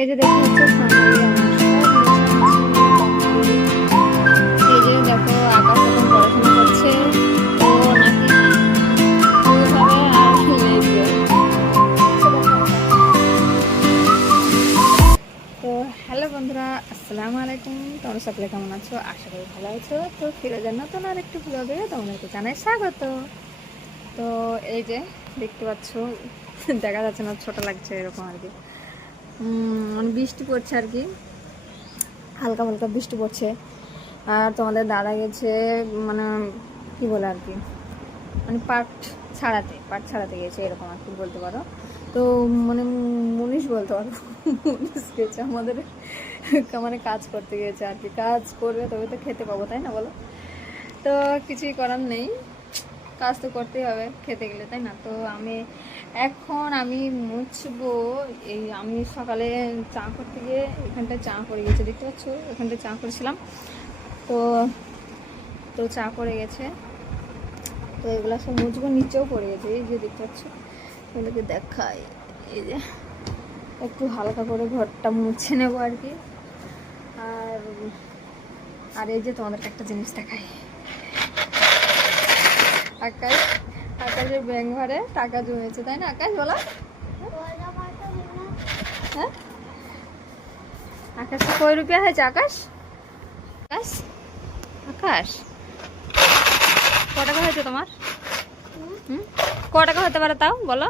এই যে দেখতে হচ্ছে ফাইনালি এই যে দেখো আকাশ এখন পড়াশোনা করছে ও নাকি স্কুল যাবে আর লিখবে। তো হ্যালো বন্ধুরা, আসসালামু আলাইকুম। তোমরা সকলে কেমন আছো? আশা করি ভালো আছো। তো ফিরোজের নতুন আর একটু ব্লগে তোমাদেরকে জানাই স্বাগত। তো এই যে দেখতে পাচ্ছ, দেখা যাচ্ছে না, ছোট লাগছে এরকম আর কি। মানে বৃষ্টি পড়ছে আর কি, হালকা হালকা বৃষ্টি পড়ছে। আর তোমাদের দাদা গেছে মানে কি বলে আর কি, মানে পাট ছাড়াতে গেছে এরকম আর কি বলতে পারো। তো মানে মুনিশ বলতে পারো, মুনিশ গেছে আমাদের, মানে কাজ করতে গেছে আর কি। কাজ করবে তবে তো খেতে পাবো, তাই না বলো? তো কিছুই করার নেই, কাজ তো করতেই হবে খেতে গেলে, তাই না? তো এখন আমি মুছবো। এই আমি সকালে চা করতে গিয়ে এখানটায় চা পড়ে গেছে, দেখতে পাচ্ছ, এখানটায় চা করেছিলাম। তো তো চা পড়ে গেছে, তো এগুলো সব মুছবো। নিচেও পড়ে গেছে, এই যে দেখতে পাচ্ছ, এগুলোকে দেখাই। এই যে একটু হালকা করে ঘরটা মুছে নেবো আর কি। আর আর এই যে তোমাদেরকে একটা জিনিস দেখাই, আকাশের ব্যাংক ঘরে টাকা জমেছে, তাই না আকাশ বলো? হ্যাঁ, আকাশটা কয় রুপিয়া হয়েছে? আকাশ আকাশ আকাশ ক টাকা হয়েছে তোমার? ক টাকা হতে পারে তাও বলো?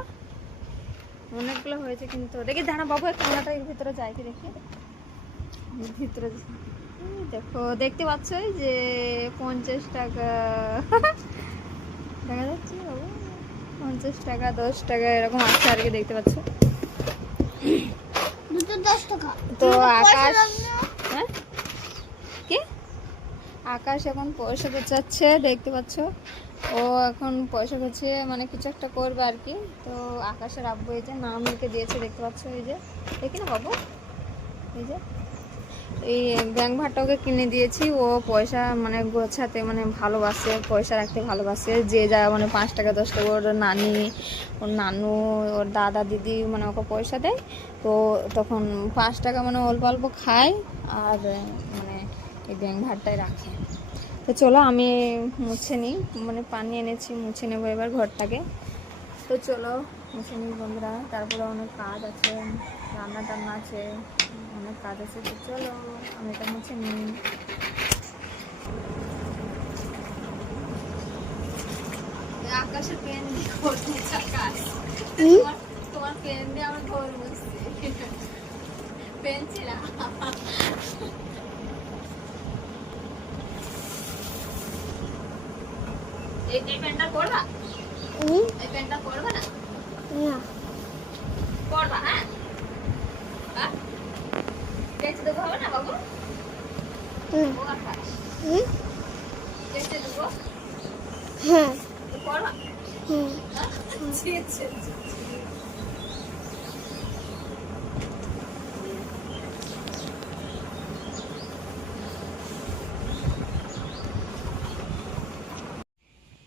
অনেকগুলো হয়েছে কিন্তু। দেখি দাঁড়া বাবু, ক্যামেরাটা এর ভিতরে যায় কি দেখি, ভিতরে দেখো, দেখতে পাচ্ছ এই যে 50 টাকা দেখা যাচ্ছে বাবু, 50 টাকা 10 টাকা এরকম আছে আর কি, দেখতে পাচ্ছ। তো আকাশ, হ্যাঁ কি, আকাশ এখন পয়সা গোছাচ্ছে, দেখতে পাচ্ছ। ও এখন পয়সা গুছিয়ে মানে কিছু একটা করবে আর কি। তো আকাশের আব্বু এই যে নাম লিখে দিয়েছে, দেখতে পাচ্ছ। এই যে দেখি না বাবু, এই যে এই ব্যাংক ভাড়টা ওকে কিনে দিয়েছি। ও পয়সা মানে গোছাতে মানে ভালোবাসে, পয়সা রাখতে ভালোবাসে। যে যা মানে 5 টাকা 10 টাকা ওর নানি, ওর নানু, ওর দাদা দিদি মানে ওকে পয়সা দেয়। তো তখন 5 টাকা মানে অল্প অল্প খায় আর মানে এই ব্যাংক ভাড়টাই রাখে। তো চলো আমি মুছে নিই, মানে পানি এনেছি, মুছে নেবো এবার ঘরটাকে। তো চলো মুছে নিই বন্ধুরা, তারপরে অনেক কাজ আছে, রান্না টান্না আছে, অনেক কাজ আছে। তো চলো আমি এটা মুছে নিই। আকাশের পেন দিয়ে ঘর মুছে, আকাশ তোমার পেন দিয়ে আমার ঘর মুছছি, পেন ছিল। এই পেনটা পড়বা? এই পেনটা পড়বা না? পড়বা, হ্যাঁ? কেচে দেবো, হবে না বাবু? ও আকাশ, কেচে দেবো, পড়বা?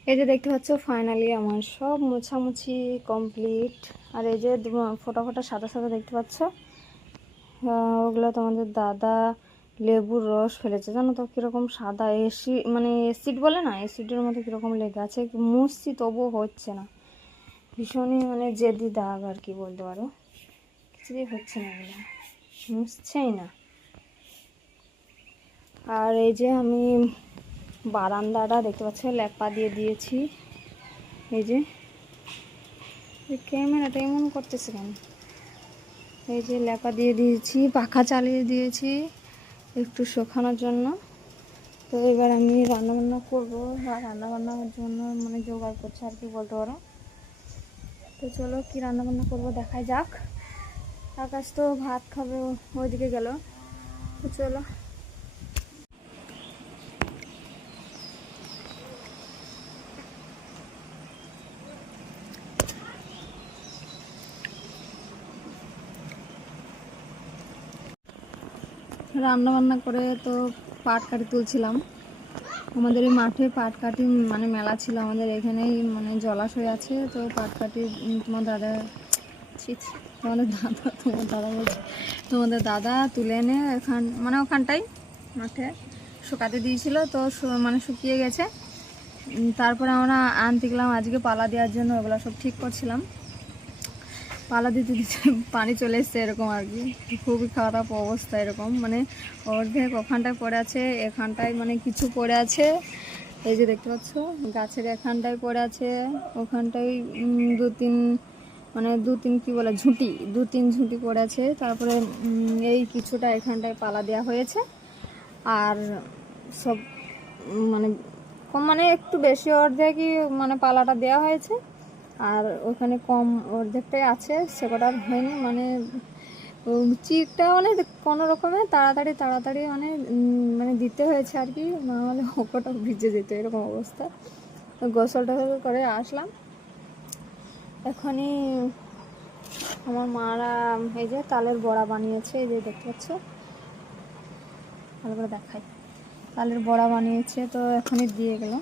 এই যে দেখতে পাচ্ছ ফাইনালি আমার সব মোছামুছি কমপ্লিট। আর এই যে ফোটা ফোটা সাদা সাদা দেখতে পাচ্ছ, ওগুলো তোমাদের দাদা লেবুর রস ফেলেছে, জানো তো কিরকম সাদা, মানে অ্যাসিড বলে না, অ্যাসিডের মতো কিরকম লেগে আছে। মুছছি তবুও হচ্ছে না, ভীষণই মানে জেদি দাগ আর কি বলতে পারো। কিছুই হচ্ছে না, এগুলো মুছছেই না। আর এই যে আমি বারান্দাটা দেখতে পাচ্ছ ল্যাপা দিয়ে দিয়েছি। এই যে ক্যামেরাটা এমন করতেছে কেন? এই যে ল্যাপা দিয়ে দিয়েছি, পাখা চালিয়ে দিয়েছি একটু শুকানোর জন্য। তো এবার আমি রান্নাবান্না করবো, বা রান্নাবান্নার জন্য মানে জোগাড় করছি আর কি বলতে পারো। তো চলো কি রান্নাবান্না করবো দেখাই যাক। আকাশ তো ভাত খাবে, ওইদিকে গেল। তো চলো। রান্না বান্না করে তো পাট কাটি তুলছিলাম। আমাদের এই মাঠে পাট কাটি মানে মেলা ছিল, আমাদের এখানেই মানে জলাশয় আছে। তো পাট কাটি তোমার দাদা তোমাদের দাদা তুলে এনে মানে ওখানটাই মাঠে শুকাতে দিয়েছিল, তো মানে শুকিয়ে গেছে। তারপরে আমরা আনতে গেলাম আজকে পালা দেওয়ার জন্য, ওগুলো সব ঠিক করছিলাম। পালা দিতে দিতে পানি চলে এসছে এরকম আর কি, খুবই খারাপ অবস্থা এরকম, মানে অর্ধেক ওখানটায় পড়ে আছে, এখানটায় মানে কিছু পড়ে আছে, এই যে দেখতে পাচ্ছ গাছের এখানটায় পড়ে আছে, ওখানটায় দু তিন কি বলে দু তিন ঝুঁটি পড়ে আছে। তারপরে এই কিছুটা এখানটায় পালা দেওয়া হয়েছে, আর সব মানে কম মানে একটু বেশি অর্ধেকই মানে পালাটা দেওয়া হয়েছে, আর ওখানে কম অর্ধেকটাই আছে, সে কটা হয়নি। মানে চিটটা মানে কোনো রকমে তাড়াতাড়ি মানে মানে দিতে হয়েছে আর কি, নাহলে ওটা ভিজে যেত এরকম অবস্থা। তো গোসল টোসল করে আসলাম। এখনই আমার মারা এই যে তালের বড়া বানিয়েছে, এই যে দেখতে পাচ্ছ, ভালো করে দেখাই, তালের বড়া বানিয়েছে, তো এখনই দিয়ে গেল।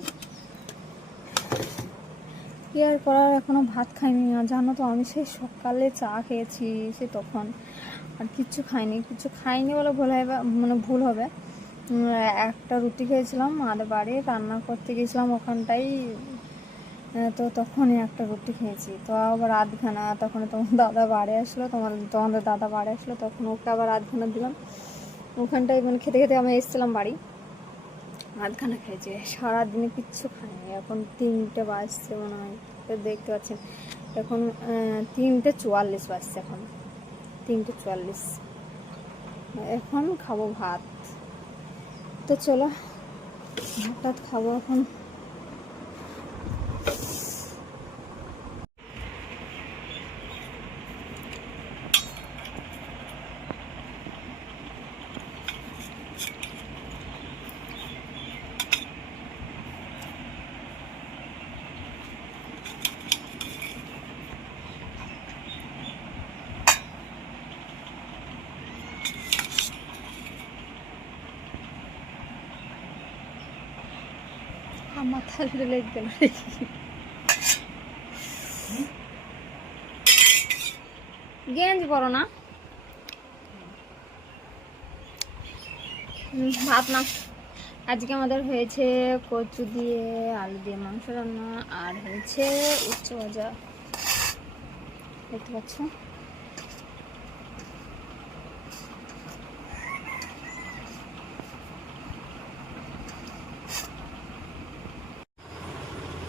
কি আর করার, এখনো ভাত খাইনি। আর জানো তো আমি সেই সকালে চা খেয়েছি, সে তখন আর কিচ্ছু খাইনি বলে ভুল হবে। একটা রুটি খেয়েছিলাম, আর বাড়ি রান্না করতে গেছিলাম ওখানটাই, তো তখনই একটা রুটি খেয়েছি। তো আবার আধখানা, তখন তোমাদের দাদা বাড়ি আসলো, তখন ওকে আবার আধখানা দিলাম ওখানটায়, মানে খেতে খেতে আমি এসেছিলাম বাড়ি, আধখানা খেয়েছি। সারাদিনে কিচ্ছু খাইনি। এখন 3টে বাজছে মনে হয়, দেখতে পাচ্ছেন এখন 3:44 বাজছে, এখন 3:44, এখন খাবো ভাত। তো চলো ভাত খাবো এখন। মাথা লেগে গেল, গেঞ্জ পরো না, ভাত না। আজকে আমাদের হয়েছে কচু দিয়ে আলু দিয়ে মাংস রান্না, আর হয়েছে উচ্চ ভাজা, দেখতে পাচ্ছ।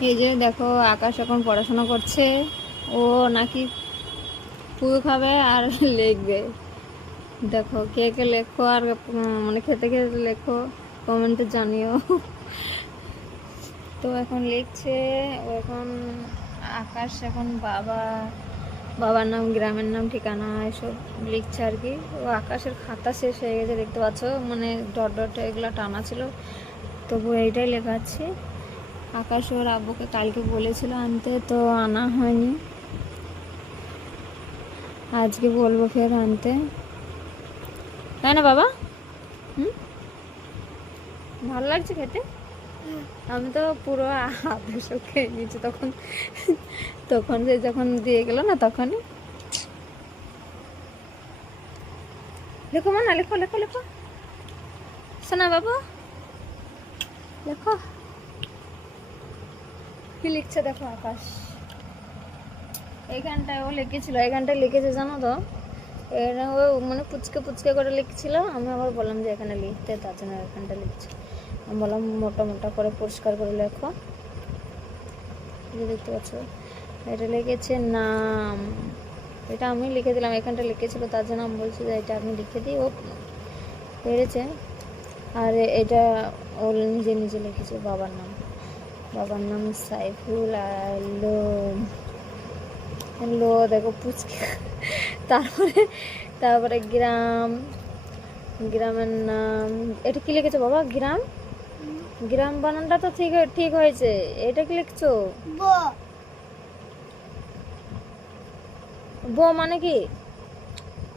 এই যে দেখো আকাশ এখন পড়াশোনা করছে, ও নাকি পুজো খাবে আর লিখবে। দেখো কে কে লেখো, আর মানে খেতে খেতে লেখো, কমেন্টে জানিও। তো এখন লিখছে ও, এখন আকাশ এখন বাবার নাম, গ্রামের নাম, ঠিকানা এসব লিখছে আর কি। ও আকাশের খাতা শেষ হয়ে গেছে, দেখতে পাচ্ছ, মানে ডট ডট এগুলো টানা ছিল, তবু এইটাই লেখাচ্ছি। আকাশ ওর আব্বুকে কালকে বলেছিল আনতে, তো আনা হয়নি, আজকে বলবো ফের আনতে, তাই না বাবা? ভালো লাগছে খেতে? আমি তো পুরো আধা সব খেয়ে নিয়েছি তখন যে যখন দিয়ে গেল না, তখনই। লেখো মা, না লেখো লেখো লেখো, শোনা বাবু লেখো, কি লিখছে দেখো আকাশ। এইখানটায় ও লিখেছিল, এইখানটায় লিখেছে জানো তো, এরা ও মানে পুচকে করে লিখছিল। আমি আবার বললাম যে এখানে লিখতে, তার জন্য এখানটা লিখছে। আমি বললাম মোটা করে পরিষ্কার করে লেখো। দেখতে পাচ্ছ এটা লিখেছে নাম, এটা আমি লিখে দিলাম, এখানটা লিখেছিল, তার জন্য আমি বলছি যে এটা আমি লিখে দিই। ও পেরেছে। আর এটা ও নিজে নিজে লিখেছে বাবার নাম সাইফুল আলম। লো দেখো পুচকে। তারপরে গ্রামের নাম, এটা কি লিখেছো বাবা? গ্রাম বানানটা তো ঠিক হয়েছে, এটা কি লিখছো? ব মানে কি?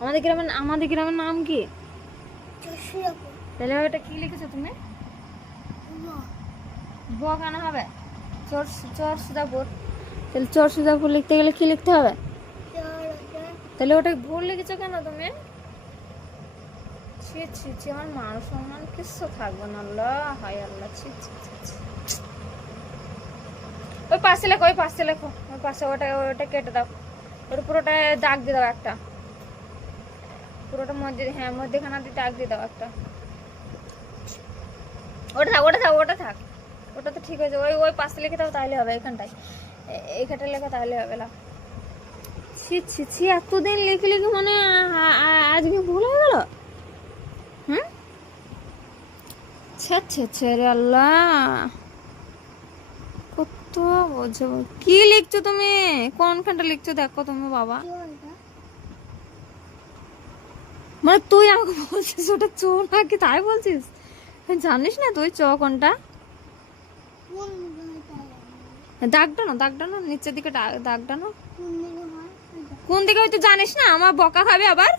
আমাদের গ্রামের নাম কি? তাহলে এটা কি লিখেছো তুমি? ব কেন হবে? চর সুজাপুর। তাহলে চর সুজাপুর লিখতে গেলে কি লিখতে হবে? তাহলে ওটা ভুল লিখেছো কেন তুমি? ছি ছি ছি, আমার মান সম্মান কিছু থাকবে না। আল্লাহ, হায় আল্লাহ, ছি ছি ছি ছি। ওই পাশে লেখো, ওই পাশে লেখো, ওই পাশে ওটা ওটা কেটে দাও, ওটা পুরোটা দাগ দিয়ে দাও একটা, পুরোটা মধ্যে, হ্যাঁ মধ্যেখানে দিয়ে দাগ দিয়ে দাও একটা। ওটা থাক, ওটা থাক, ওটা থাক, ওটা তো ঠিক আছে। ওই ওই পাশে লিখে দাও, তাহলে হবে। এখানটায় এইখানটা লেখা, তাহলে হবে না। ছি ছি ছি, এতদিন লিখে লিখে মানে আজকে ভুল হয়ে গেল। হুম, ছে ছে ছে রে আল্লাহ, কত বোঝো। কি লিখছো তুমি? কোনখানটা লিখছো দেখো তুমি বাবা। মানে তুই আমাকে বলছিস ওটা চ নাকি, তাই বলছিস? জানিস না তুই চ কোনটা? দাগ ডানো, দাগ ডানো, নিচের দিকে দাগ ডানো। কোন দিকে হয়তো জানিস না, আমার বকা খাবে আবার।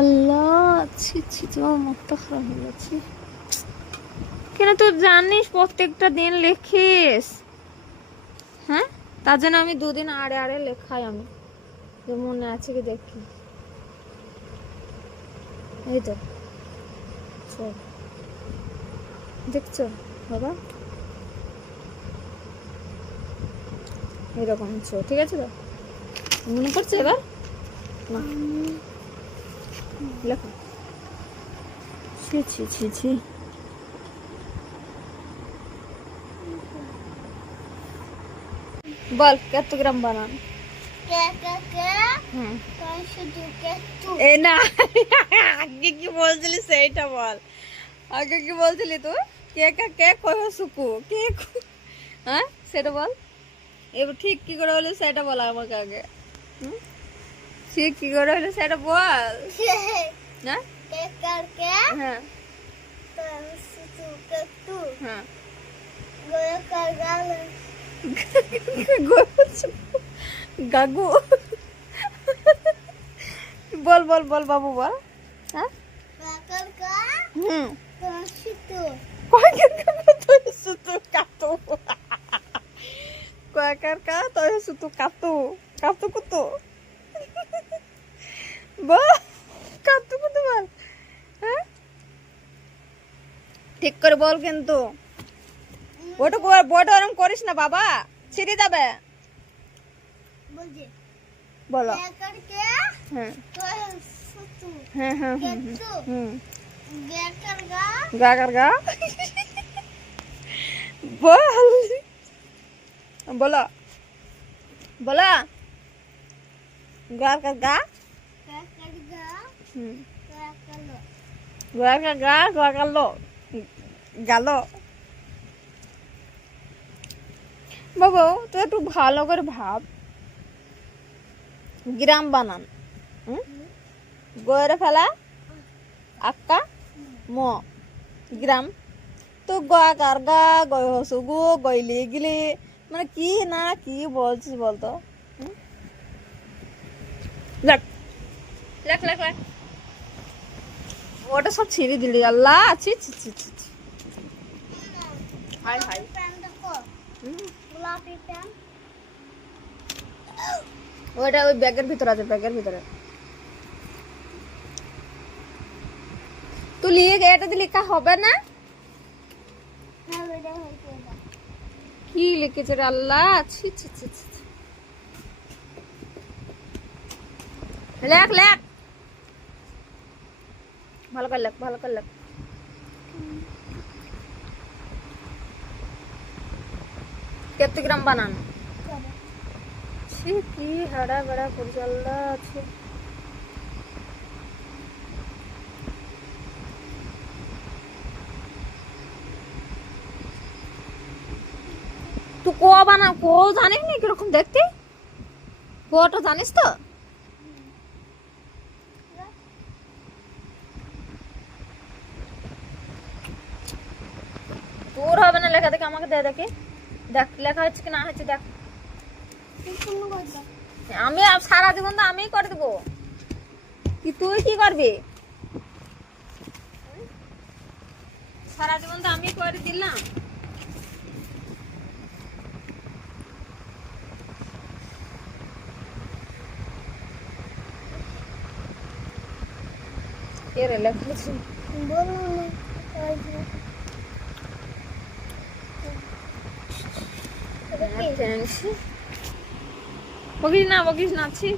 আল্লাহ, ছি ছি, তোমার মাথা খারাপ হয়ে যাচ্ছে কেন? তুই জানিস প্রত্যেকটা দিন লেখিস, হ্যাঁ? তার জন্য আমি দুদিন আড়ে আড়ে লেখাই, আমি যে মনে আছে কি দেখি। এই তো দেখছো বাবা, এরকম ঠিক আছে তো? মনে পড়ছে এবার? না লেখো। ছি ছি ছি ছি, বল কত গ্রাম বানান? না, আগে কি বলছিলি সেইটা বল। আগে কি বলছিলি তুই? কে কে কে কয় সুকু কে, হ্যাঁ সেটা বল। এবার ঠিক কি করে হলো সেটা বল আমাকে আগে। ঠিক কি করে হলো সেটা বল। না হ্যাঁ হ্যাঁ, গাগু, বল বল বল বাবু বল। হ্যাঁ হুম, কয়াকার কা তয় সুতু কাতু কাতু কুতু, বল কাতু কুতু বল। হ্যাঁ ঠিক করে বল কিন্তু, ওটা বড় ওরম করিস না বাবা, ছিঁড়ে যাবে। বলো। হ্যাঁ হ্যাঁ হ্যাঁ হুম, গা কার গা, বল বলো বলো, গা কার গা, হুম, গা কার গা, গা কালো গালো। বাবু তুই একটু ভালো করে ভাব, গ্রাম বানান, গয়ের ফেলা আক্কা ম গ্রাম, তো গার গা, গয় হসু গু, গইলি গিলি, মানে কি না কি বলছিস বলতো? লেখ লেখ লেখ লেখ, ওটা সব ছিঁড়ে দিলি। আল্লাহ, ছি ছি ছি ছি, হাই হাই। ওইটা ওই ব্যাগের ভিতরে আছে, ব্যাগের ভিতরে। তুই লিয়ে এটা দিয়ে লেখা হবে না? কি লিখেছে রে আল্লাহ, ছি ছি ছি ছি, লেখ লেখ, ভালো করে লেখ, ভালো করে লেখ। কেপ্তিগ্রাম বানান। ছি কি হাড়া বেড়া করছে আল্লাহ, আছে তুই কো বানা, কো জানিস নি কিরকম দেখতে? কোটা জানিস তো? তোর হবে না লেখা, দেখে আমাকে দে দেখি, দেখ লেখা হচ্ছে কি না হচ্ছে দেখ। আমি সারা জীবন তো আমিই করে দেবো, কি তুই কি করবি? সারা জীবন তো আমি করে দিলাম। এর লেখা আছে বকিস না আছি।